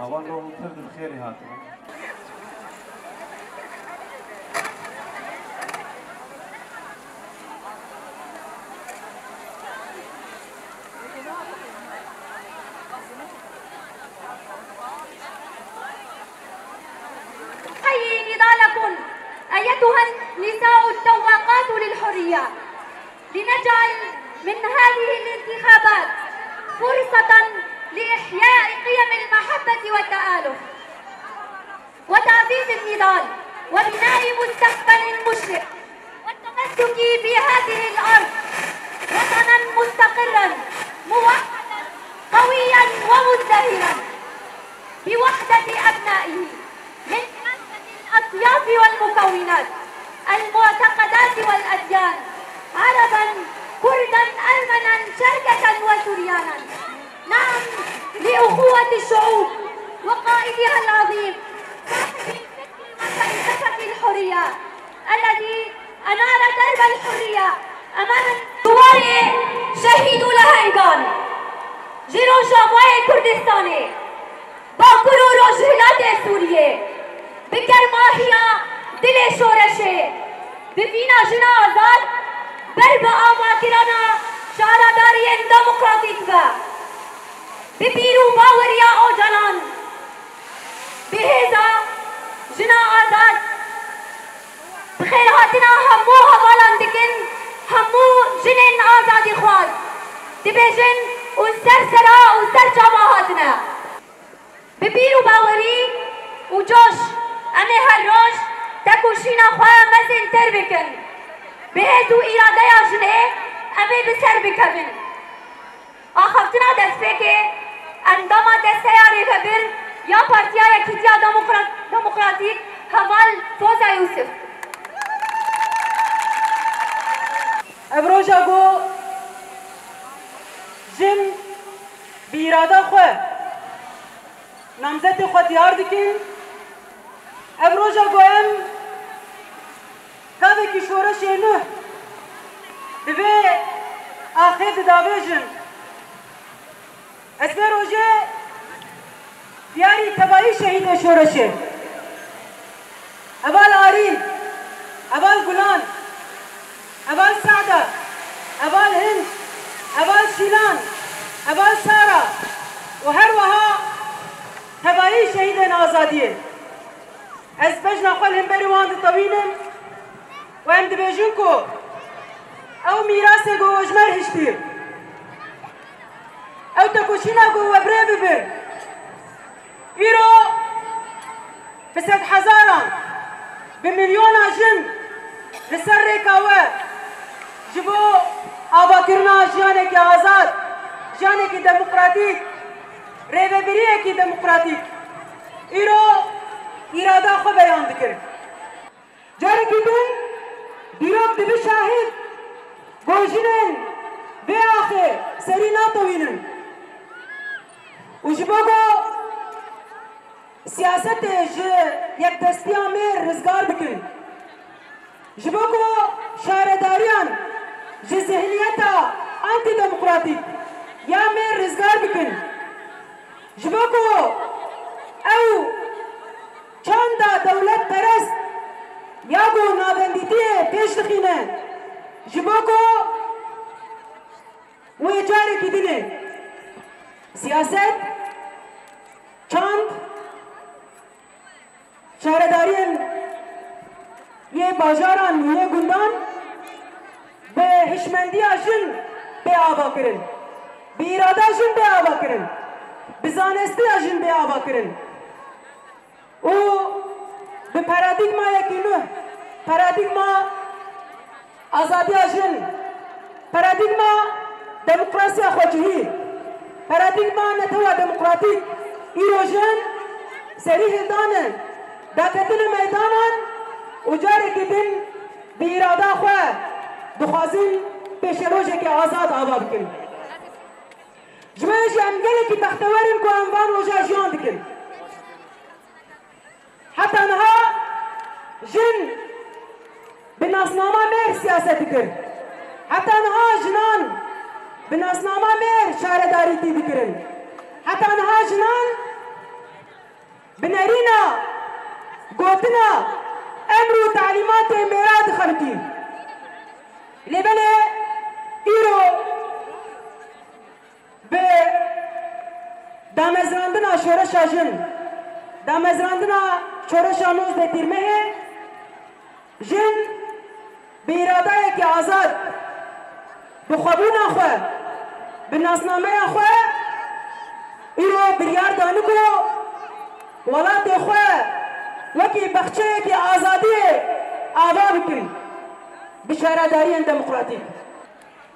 أول رو فرد الخير هاتوا حيي نضالكم أيتها النساء التواقات للحرية، لنجعل من هذه الانتخابات فرصة لإحياء قيم المحبة والتآلف وتعزيز النضال وبناء مستقبل مشرق والتمسك بهذه الأرض وطنا مستقرا موحدا قويا ومزدهرا بوحدة أبنائه من كافة الأطياف والمكونات، المعتقدات والأديان، عربا كردا أرمنا شرقة وسريانا. نعم لأخوة الشعوب وقائدها العظيم صاحب الفكر وفلسفة الحرية الذي أنار درب الحرية أمام دواري شهيد لهایگان جیروژاوای کردستانی با گرور و جهلات سوریه به گرماهیا دل شورشه به وینا جنا آزاد بر به آماکرانا شهرداری دموکراتیک و به بیرو باوریا او جنان به هزا جنا آزاد بخیر هاتنا همو حوالان دکن همو جنین آزادی خواد دبیجن و سرسرا و سرچاما هاتنا به بیرو باوری و جوش امه هر روش تکوشینا خواه مزین تر بکن به هزو ایراده یا جنه امه بسر بکن آخفتنا دست بکه انداما دسته یاری خبر یا پارتیا یکیتیا دموکراتیک حوال فوزا یوسف ابروجا گو جن بیراده خواه نامزد خود دیار دکن ابروجا گو ام کاوه کی شورش نه دوی آخر داوه جن اسمه روژه دیاری تبایی شهید شورشه اول آرین اول گلان اول سعده اول هند اول شیلان اول سارا و هر وها تبایی شهید آزادیه از بجنا خال هم بری واند طویلن و هم دبیجون کو او میراث گو اجمر هشتیر او تکوشینا گو و بره ببر ایرو بسد هزاران بمليون جن لسر ريكاوه جبو آبا کرنا جانك آزاد جانك ديمقراطيك ريبريك ديمقراطيك إيرو إرادة خو بيان ذكر جارك دين ديروب دبي شاهد گوجنن بآخر سرينا طوينن وجبوكو سیاست یک دستیان میر رزگار بکن جبوکو شهرداریان جه ذهنیتا آنتی دموکراتیک یا میر رزگار بکن جبوکو او چند دولت پرست یا گو نابندیتی پیش دخینه جبوکو و اجاره کی دینه سیاست چند شهرداریان یه باجاران یه گندان به هشمندی جن به آبا کرن به اراده جن به آبا کرن به زانستی جن به آبا کرن و به پارادیگما یکی نه پارادیگما آزادی جن پارادیگما دموکراسی خودجهی پارادیگما نتوه دموکراتیک ایرو جن سریح دانه داکتن میدانان و جاری کدن بی اراده خواه دخوازن پیش روشه که آزاد آباد کن جمعش امگلی که بختورین که انوان روژه جیان دکن حتی انها جن به ناسنامه میر سیاست دکن حتی انها جنان به ناسنامه میر شهرداری تی دکن حتی انها جنان بنرينا قوتنا أمر تعليمات ميراد خلقي لبنى إيرو ب دامزراندنا شورشا جن دامزراندنا شورشا نوز ده ترمه جن بإرادة کی آزاد بخوابون خواه بناسنامه خواه ایرو بریار دانو کو ولات خواه وکی بخچه کی آزادی آبا بکن بشهرداری دموکراتیک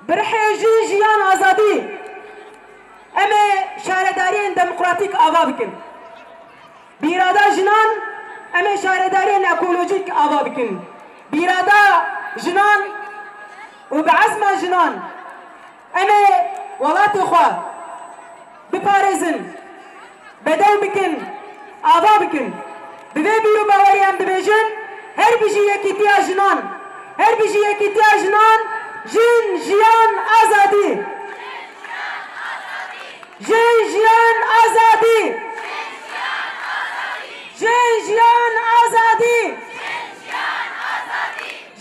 برحی جیان آزادی اما شهرداری دموکراتیک آبا بکن بیرادا جنان اما شهرداری اکولوژیک آبا بکن بیرادا جنان وبعزم جنان اما ولات خواه بپارزن بدو بکن آبا بکن بوی بیرو باوری هم دبیجن هر بیجی یکی تیا جنان هر بیجی یکی تیا جنان جن جیان آزادی جن جیان آزادی جن جیان آزادی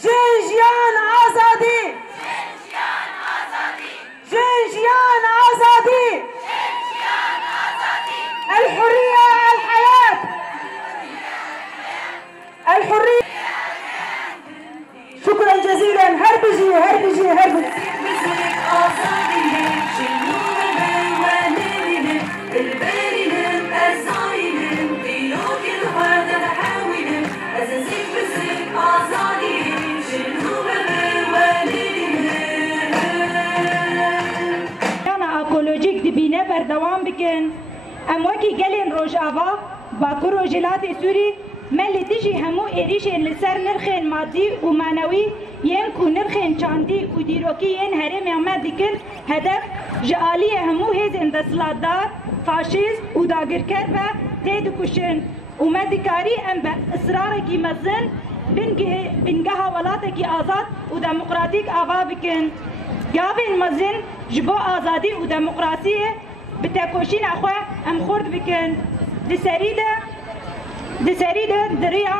جن جیان آزادی جن جیان آزادی الحرية الحياة الحرية شكرا جزيلا هربجي هربجي هربجي اکولوژیک دبینه بردوام بکن ام وکی گلین روژاوا باکو روژلات سوری ملی تجی همو ایریشن لسر نرخین مادی و معنوی ین کو نرخین چاندی و دیروکی ین هرم احمد دکن هدف جعالی همو هیزن دستلاتدار فاشیست و داگرکر و تید کشن و مدکاری ام به اصرار کی مزن بنگه ولاته کی آزاد و دموکراتیک آوا بکن گاوین مزن جبو آزادی و دموکراسی بتاكوشين أخوة أم خورد بكن دسريدة دريا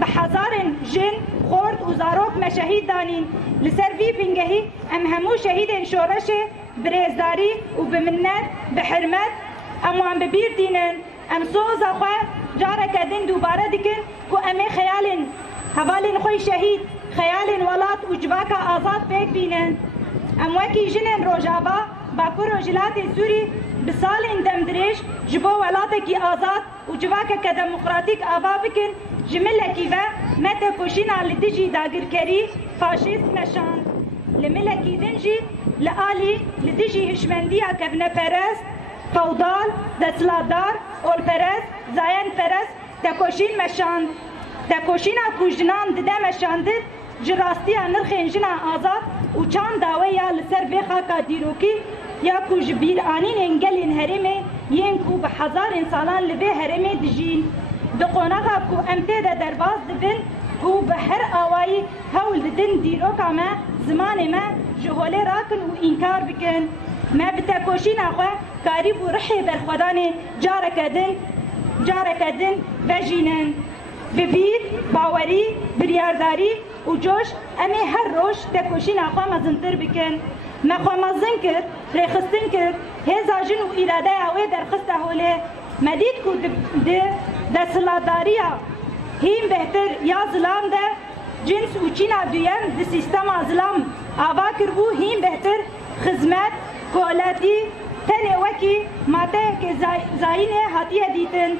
بحزار جن خورد وزاروك مشاهيد دانين لسرفي بنجهي أم همو شهيد شورشة بريزداري وبمنات بحرمات أم عم ببير دينن أم صوز أخوة جارك دين دوبارة دكن كو أمي خيال هوالين خوي شهيد خيال ولات وجباك آزاد بيك بينن أم وكي جنن روجابا باكو روجلات سوري بسالين دمدريش جبو ولاتكي آزاد وجباك كديمقراطيك آبا بكن جملكي و متى كوشين على تجي داغركري فاشيست مشان لملكي دنجي لآلي لتجي هشمندية كبنة برس فوضال دسلادار اول برس زاين برس تكوشين مشان تكوشين كوجنان دده مشاندد جراستيا نرخين جنا آزاد وچان داويا لسر بخاكا ديروكي یا کو جبیر آنین انگلین هرمه ین کو به هزار انسان لبه هرمه دجین دقوناغا کو امته ده درباز دبن کو به هر آوایی هول ددن دیروکا ما زمان ما جهوله راکن و انکار بکن ما بتاکوشین آخوه کاری بو رحی برخودان جارکدن وجینن ببیر باوری بریارداری و جوش امی هر روش تاکوشین آخوه مزنتر بکن ما مازن کرد رخصتن کرد هزا جن و اراده اوی درخسته هوله مدید کو ده دستلاتداریا هیم بهتر یا ظلام ده جنس و چینا دویم ده سیستم ظلام آوا کربو هیم بهتر خدمت کولاتی تنه وکی ماته که زاینه هاتیه دیتن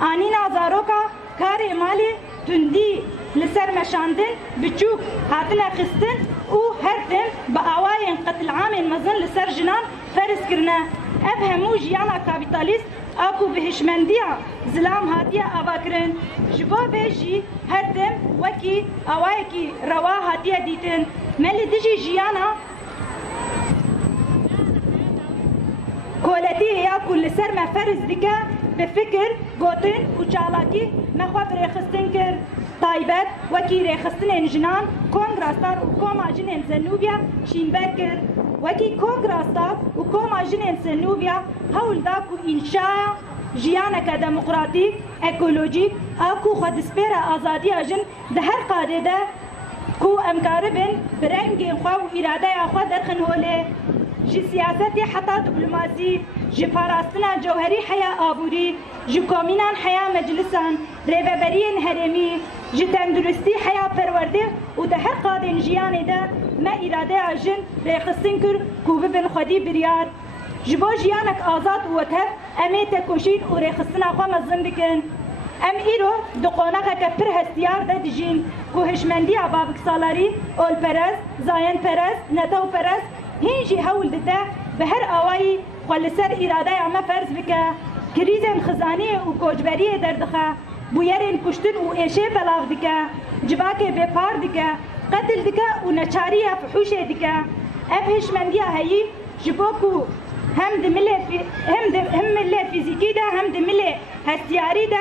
آنینا زاروکا کار مالی تندی لسر مشاندن بچوك هاتنا خستن و هردن بآواين قتل عام مزن لسر جنان فرس كرنا افهمو جيانا كابيتاليست اكو بهشمندية زلام هاتيا افاكرن جبو بيجي هردن وكي اوايكي روا هاتيا ديتن ملي دجي جيانا كولتي ياكو لسر ما فرس دكا بفكر قوتن وشالاكي مخواب ريخستن كر طايبت وكي ريخستن جنان كونغراستار وكوما جنين زنوبيا شينبركر وكي كونغراستار وكوما جنين زنوبيا هول داكو إنشاء جیانک دموکراتیک اکولوژیک آکو خود سپیره آزادی آجن ده هر قاده ده کو امکاربن برنگ خوا و اراده خوا درخن هوله جی سیاستی حتی دیپلماسی جی پاراستنا جوهری حیا آبوری جی کومینان حیا مجلسان ریوبرین هرمی جی تندرستی حیا پرورده و ده هر قاده جیانی ده ما اراده آجن ریخستن کر کو ببن خودی بریار جبو جیانک آزاد و وکف امی تکوشید و ریخستنا خوا مزن بکن ام ایرو دو قوناقه که پر هستیار ده دجین که هشمندی بابک سالاری اول پرست، زاین پرست، نتو پرست هینجی هول ده به هر آوائی خلصر اراده اما فرض بکه کریزن خزانی و کوچبری دردخه بویرین کشتن و ایشه بلاغ دکه جباک بپار دکه قتل دکه و نچاری فحوش دکه اب هشمندی هایی جبوکو هم مله فیزیکی ده هم مله هستیاری ده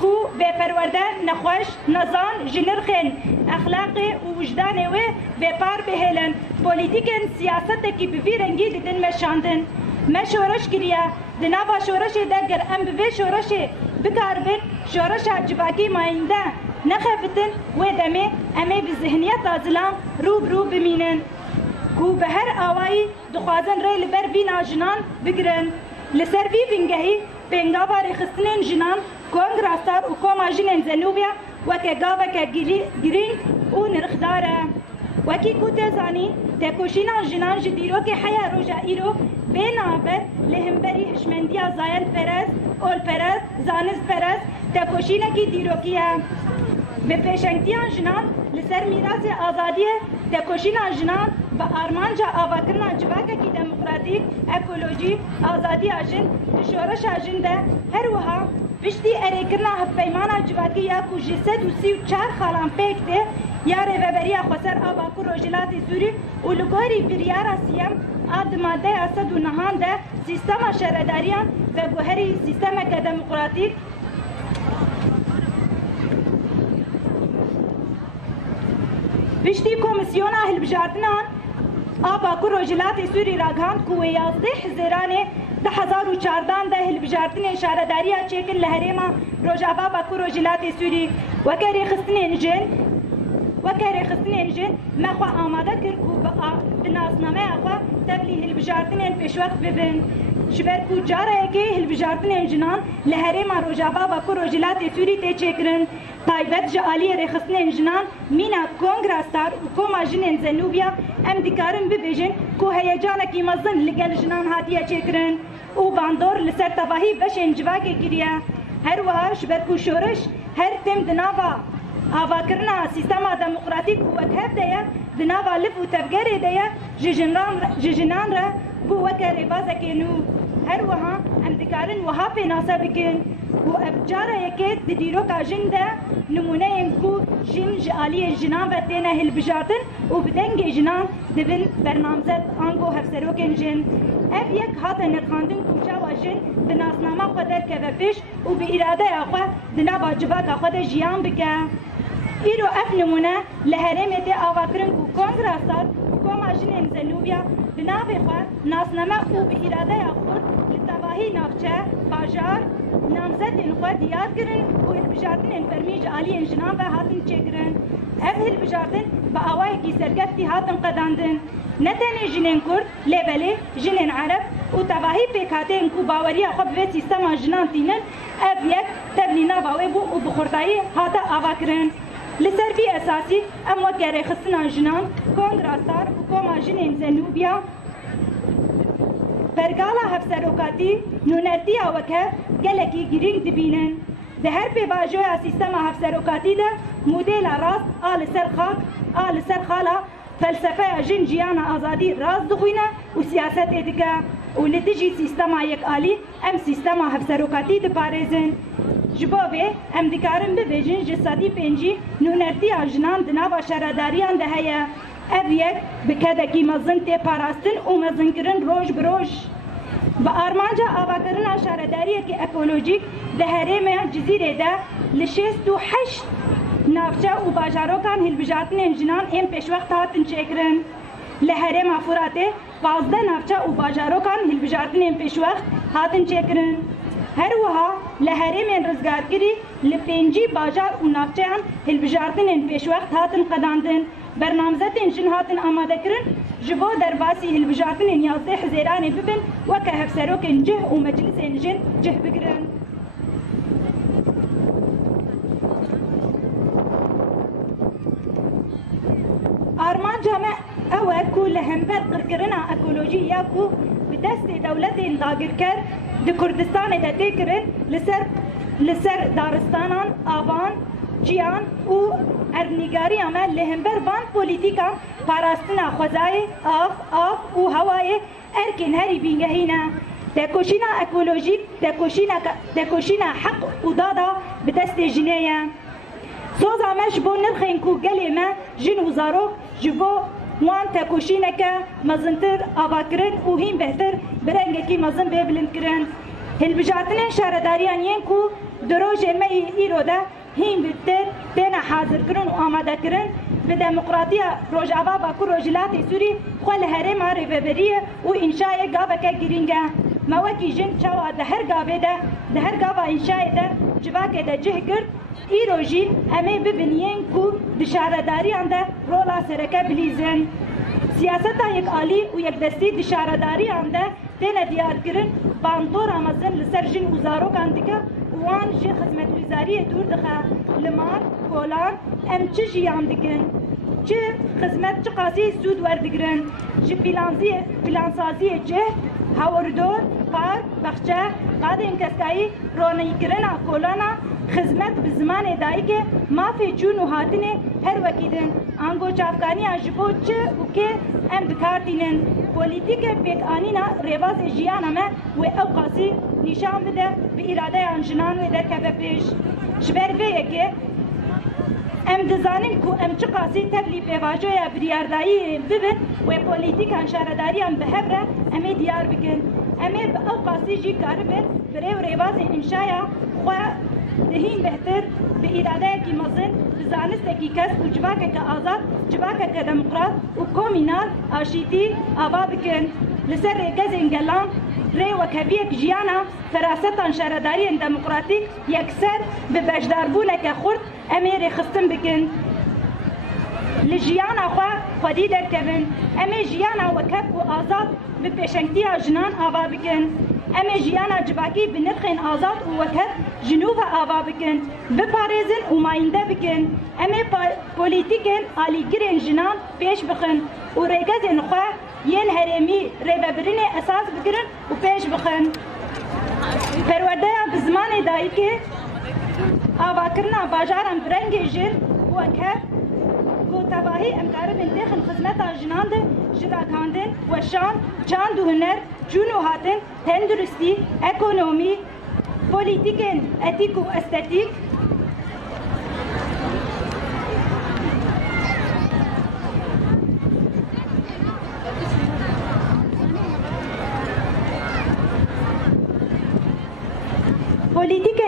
کو بپرورده نخوش نزان جنرخن اخلاقی و وجدانی و بپار بهلن پولیتیکن سیاست کی بوی رنگی دیدن مشاندن ما شورش کریه دنابا شورش دگر ام بوی شورش بکاربن شورش جباکی ماینده نخفتن و دمه امه بذهنیت آزلام رو بمینن کو به هر آوائی دخوازن ری لبر وینا جنان بگرن لسر وی بینگهی بینگاوا ریخستنین جنان کنگراستار و کوما جنین زنوبیا وکه گاوا که گرینگ و نرخداره وکی کو تزانی تکوشینا جنان جدیرو که حیا روژا ایرو بینابر لهمبری هشمندیا زاین پرست اول پرست زانز پرست تکوشینا کی دیروکیه به پیشنگتیان جنان لسر میراث آزادی تکوشینا جنان با آرمانجا آواکرنا جواکه کی دموکراتیک اکولوژی آزادی آجن شورش آجن ده هر وها پشتی اریکرنا هفپیمانا جواکی یا کو جسد و 34 خالان پیکته یا ریوبری خسر آباکو روجلات سوری و لگوری بریارا سیم آد ماده اسد و نهان ده سیستم شهرداریان و گوهری سیستم که دموکراتیک پشتی کمیسیون هلبجاردنان آباکو روجلات سوری راگهاند که 11 حزیرانه 2014 ده هلبجاردن شهرداری چکن لهرما روجابا باکو روجلات سوری وکری خستنین جن مخوا آماده کر کو بناسنامه اخوا تبلی هلبجاردن پیشوقت ببن جبر کو جاره که هلبجاردن جنان لهرما روجابا باکو روجلات سوری ته چکرن تایبت جالی رخصتن جنان مینا کنگراستار و کوما جنین زنوبیا ام دیکارن ببیجن کو هیجان کی مزن لگل جنان هاتیه چکرن او باندور لسر تواهی بشن جواکه گیریه هر وهاش برکو شورش هر تم دناوا آواکرنا سیستم دموکراتیک و وکهب دیا دناوا لف و تفگری دیا ججنان را بو وکر بازه نو هر وها ام دیکارن وها پی ناسا بکن و ابجاره یکی دیرو کا جن ده نمونه انکو جن جالی جنان و تینا هل بجارتن و بدنگ جنان دبن برنامزت آنگو هفسروکن جن اف یک هات نرخاندن کوچا و جن بناسنامه قدر که و پیش و به اراده اخوه دنا باجبات اخوه جیان بکه ایرو اف نمونه لهرمت آواکرن کو کنگراسار و کوما جن زنوبیا بنا بخواه ناسنامه و به اراده اخوه لتواهی نافچه باجار نامزد انخواه دیاد کرن و هلبجاردن انفرمیج آلی انجنان و هاتن چکرن اف هلبجاردن با آوائی کی سرگفتی هاتن قداندن نتنی جنین کرد لیبلی جنین عرب و تواهی پیکاته انکو باوری خوب و سیستم جنان تینن اف یک تبلینا باوی بو و بخوردایی هاتا آوا کرن لسر بی اساسی ام وکر خستنا جنان کنگراستار و کوما جنین زنوبیا برگالا هفسروکاتی نونرتی آوکه گلکی گرینگ دبینن ده هر پی باجوی سیستم هفسروکاتی ده مدل راست آل سر خاک آل سر خالا فلسفه جن جیانا آزادی راست دخوینه و سیاست ادکه و لتجی سیستم یک آلی ام سیستم هفسروکاتی ده پارزن جبابه ام دکارن ببیجن جسادی پنجی نونرتی آجنان دنابا شهرداریان ده هیا اف یک بکدکی مزن تی پاراستن و مزن کرن روش بروش با آرمانجا آواکرنا شهرداری که اکولوژیک ده هرم جزیره ده لشست و 8 نافچه و باجاروکان هلبجاتن جنان ام پیشوقت هاتن چکرن لهرم افوراته 12 نافچه و باجاروکان هلبجاتن ام پیشوقت هاتن چکرن هروها لهرمين رزگارگری لپنجی باجار و نافچهان هلبجارتنین پیش وقت هاتن قداندن برنامزتین جن هاتن آماده کرن جبو درباسی هلبجارتنین 11 حزیرانی ببن وکه هفسروکن جه و مجلسین جن جه بگرن. آرمان جامع اوه کو لهمبر قرقرنا اکولوژی یا کو بدست دولت داگر کر د کردستان ده تکرن لسر دارستانان آبان جیان و ارنیگاری عمل لهمبر بان پولیتیکا پاراستنا خوزای آف و هوای ارکن هری بینگهینا تکوشینا اکولوژیک تکوشینا حق و دادا بدست جنیه سوز عمش بو نرخين كو قلي ما جن وزارو جبو وان تكوشينك مزنتر اباكرن وهين بهتر برنگكي مزن ببلن كرن هلبجاتنين شهرداريان ينكو دروج مي ايرودا هين بتر تنا حاضر كرن وآماده كرن بديمقراطيه روجابا باكو روجلاتي سوري خل هرم ريبريه وانشاء غابكا جرينجا موكي جن چاوا دهر غابه دهر غابا انشاء ده جواكه ده جهكر ایروژین همه ببینین کو دشارداری انده رولا سرکه بلیزن سیاست یک عالی و یک دستی دشارداری انده تنه دیار کرن باندور آمازن لسر جن وزارو کندکه وان جی خدمت وزاری دور دخه لمان کولان ام چه جیان دکن چه خدمت چه قاسی سود وردگرن جی پلانسازی جه هاوردور پارک بخچه قادم کسکایی رونی کرنا کولانا خدمت بزمان دایگه مافی جون و هاتنه هر وکیدن آنگو چافکانی آجبو چه و که ام بکارتینن پولیتیک بیک آنینا ریواز جیان همه و او قاسی نشان بده به اراده آنجنان و در کبه پیش شبر ویه که ام دزانیم کو ام چه قاسی تبلی پیواجه بریاردایی ببن و پولیتیک انشارداری هم به هبره امی دیار بکن امی به او قاسی جی کاربن بره و ریواز انشایا خواه دهین بهتر به اراده کی مزن بزانسته کی کس و جواکه که آزاد جواکه که دموکرات و کومینال آشیتی آبا بکن لسر ریگز انگلان ری و کبیک جیانا فراستان شهرداری دموکراتیک یکسر به بجداربونه که خورد امیر خستم بکن لجیانا خودی درکبن امی جیانا و کب و آزاد به پیشنگتی جنان آبا بکن امی جیانا جواکی به نرخین آزاد و وکر جنوب آبا بکن بپارزن و ماینده بکن امی پولیتیکن آلیگرین جنان پیش بخن و ریگزن خواه ین هرمی ریببرین اساس بکرن و پیش بخن پرورده بزمان دایی که آبا کرنا باجارم برنگ جن وکر کو تباهی امکار بنتخن خدمت جنان ده جراکاندن و شان چاند و هنر جون و هاتن تندرستی اکونومی پولیتیکن اتیک و استتیک پولیتیک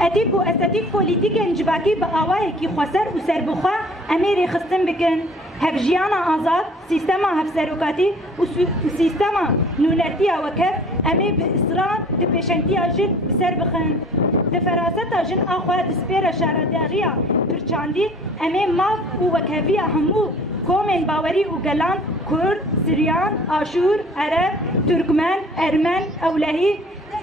اتیک و استتیک پولیتیک انجباکی با آوائه کی خسر و سربخوا امیر خستن بکن هفجیانا آزاد سیستما هفسروکاتی و سیستما نونرتی وکر امیر به اصرار ده پیشنتی جن بسر بخن ده فرازت جن آخواه دسپیر شهرداریا پرچاندی امیر ماف و وکهوی همو کومن باوری و گلان کرد، سریان، آشور، عرب، ترکمن، ارمن، اولهی،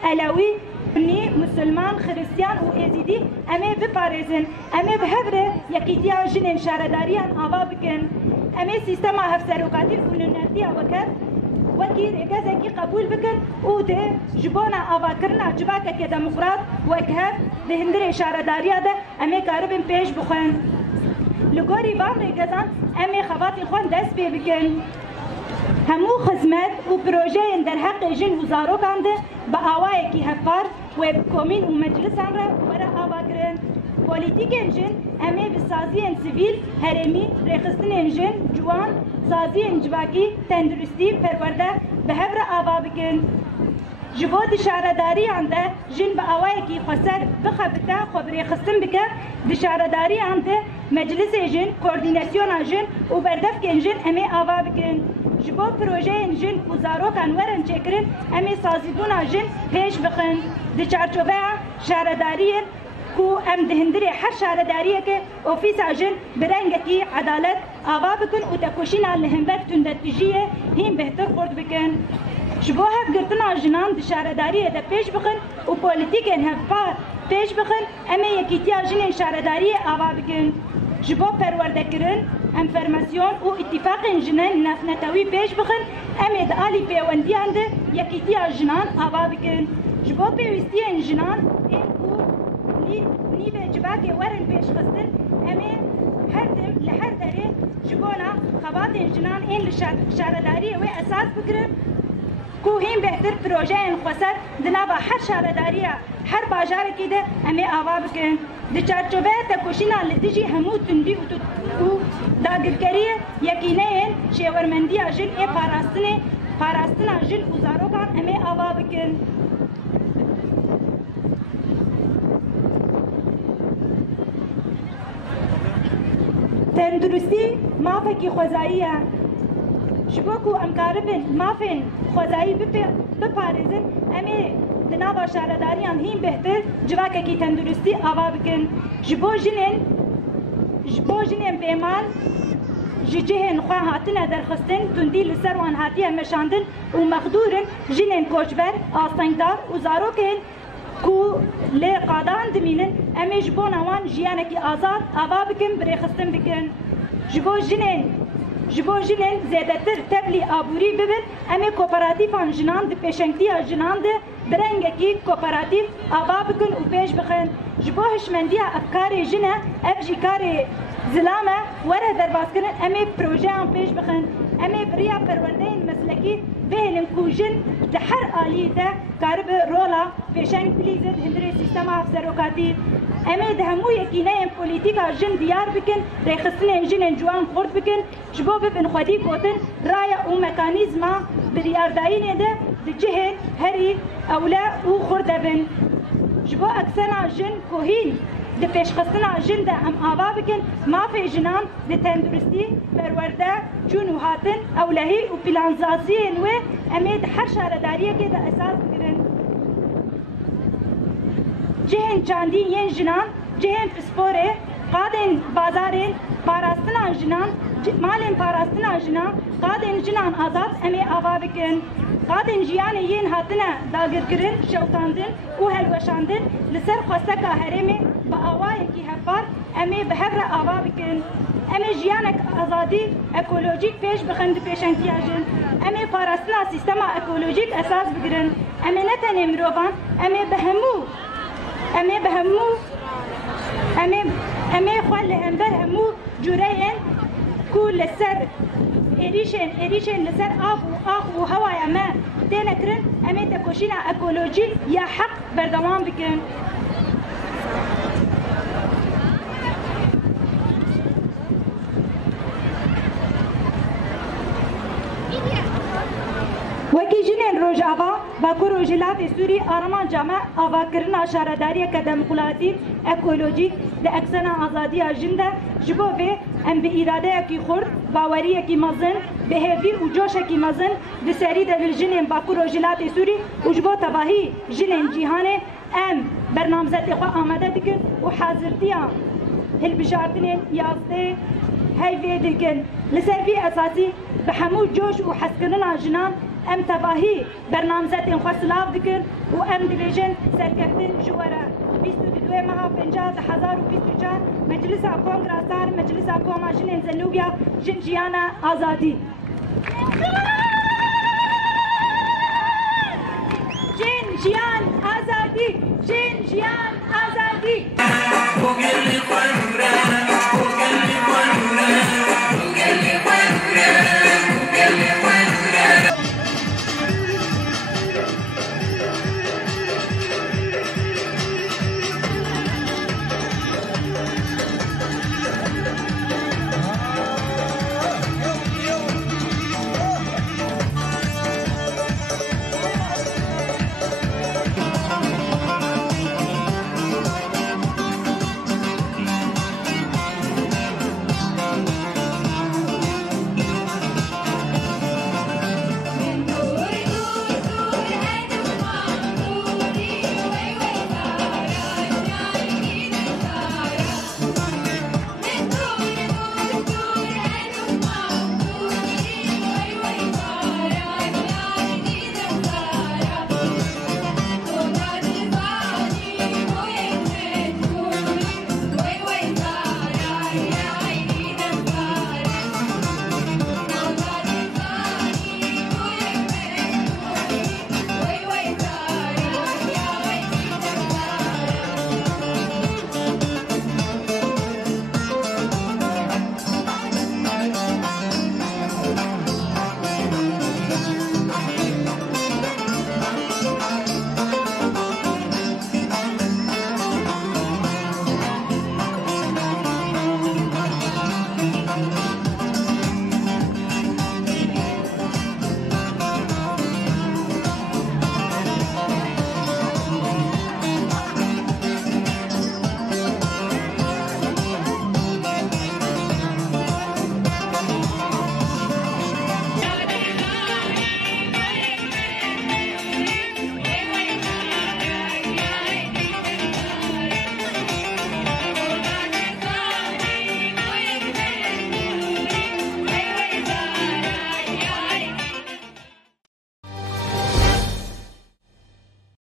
علوی نی مسلمان خریستیان و ازیدی امی بپارزن امی بهبره یکیتیا جنین شهرداریان آوا بکن امی سیستما هفسروکاتی و نونرتی وکر وکی ریگزه کی قبول بکن او ده جبانا آوا کرنا جباکه که دموکرات وکهف ده هندر شهرداریا ده امی کاربن پیش بخن لگوری وام ریگزان امی خواتی خون دست بی بکن همو خدمت و پروژه در حق جن وزارو کنده با آوائه کی هفار و کومین و مجلسان را برا آوا کرن پولیتیک جن امی بسازی سیویل هرمی رخصتن جن جوان سازی جواکی تندرستی پرورده به هبر آوا بکن جبود شهرداری انده جن با آوائه کی خسر بخبته خبری خستن بکه دشهرداری انده مجلس جن کوردیناسیون جن و بردفک جن امی آوا بکن جبو پروژه جن و زاروکان ورن چکرن امی سازیدونا جن پیش بخن دی چارچوبه شهرداریه کو ام دهندری هر شهرداریه که اوفیسا جن برنگکی عدالت آوا بکن و تکوشینا لهمبت تندتیجیه هیم بهتر خورد بکن جبو هف گرتنا جنان دی شهرداریه ده پیش بخن و پولیتیکن هفپار پیش بخن امی یکیتیا جن شهرداریه آوا بکن جبو پرورده کرن انفرماسیون و اتفاق جنان نتوی پیش بخن امید آلی پیوندیان ده یکیتیا جنان آوا بکن جبو پیوستی جنان این کو نیبه جباکی ورن پیش خستن امید هر دم لهر داره جبونا خبات جنان این لشارداری و اساس بکرن کو هیم بهتر پروژه این خسر دنابا هر شارداریه هر باجار کی ده امی آوا بکن دی چارچوبه تکوشینا لدیجی همو تندی و داگرکریه یقینه شیورمندی آجن ای پاراستن آجن وزاروکان امی آوا بکن تندرستی مافکی خوزاییه شبکو امکاربن مافن خوزایی بپارزن امی دنابا شهرداریان هیم بهتر جواکه کی تندرستی آوا بکن جبو جنین بیمان جهن خواه هاتنه درخستن تندی لسر وان هاتیه مشاندن و مخدورن جنین کوچبر آستنگدار و زاروکن کو لی قادان دمینن امی جبو نوان جیانکی آزاد آوا بکن بریخستن بکن جبو جنین زیادتر تبلی آبوری ببن امی کوپراتیفان جنان ده پیشنگتی جنان ده برنگکی کوپراتیف آوا بکن و پیش بخن جبو هشمندی افکار جنه افجی کار زلامه وره درباز کرن امی پروژه هم پیش بخن امی بریا پروردین مسلکی بهلن کو جن ده هر آلی ده کارب رولا پیشنگ پلیزد هندری سیستم افسروکاتی امی ده همو یکینه پولیتیکا جن دیار بکن ریخستن جن جوان خورد بکن جبو ببن خودی کوتن رایا و مکانیزما بریاردائین ده جهه هری اولا و خورد بن جبو اکسنا جن کوهین ده پیشخستنا جن ده هم آوا بکن مافی جنان ده تندرستی پرورده چون و هاتن اولهی و پلانزازین و امید هر شهرداریه که ده اساس بگرن جهن چاندی ین جنان جهن سپوره قادن بازارین پاراستنا جنان مالین پاراستنا جنان قادن جنان آزاد امی آوا بکن قادن جیان ین هاتنه داگر کرن شوکاندن و هلوشاندن لسر خواستکا هرمی با آوای کی هفار امی به هفر آوا بکن امی جیانک آزادی اکولوژیک پیش بخند پیشنگی آجن امی پاراستنا سیستما اکولوژیک اساس بگرن امی نتنی مروفان امی خوال لهمبر همو جورین کول لسر ایریشن لسر آب و هوای اما تینا کرن امی تکوشینا اکولوژی یا حق بردوام بکن وکی جنین روژ آوا باکو روژلات سوری آرمان جامع آوا کرنا شهرداری که دموکراتیک اکولوژیک ده اکسنا آزادی جنده جبو به ام به اراده کی خورد باوری کی مزن بهوی و جوش کی مزن ده سری ده جنین باکو روژلات سوری و جبو تباهی جنین جهان ام برنامزت خو آماده دکن و حاضرتیا هل بشارتنین یازده هیوی دکن لسروی اساسی به همو جوش و حسکرنا جنان ام تباهی برنامزت خو سلاف دکن و ام دیویژن سرکفتن جواره 22 ماه 50,024 مجلس کنگراسار مجلس قوم جنین زنوبیا جنجیانا آزادی جنجیان آزادی جنجیان آزادی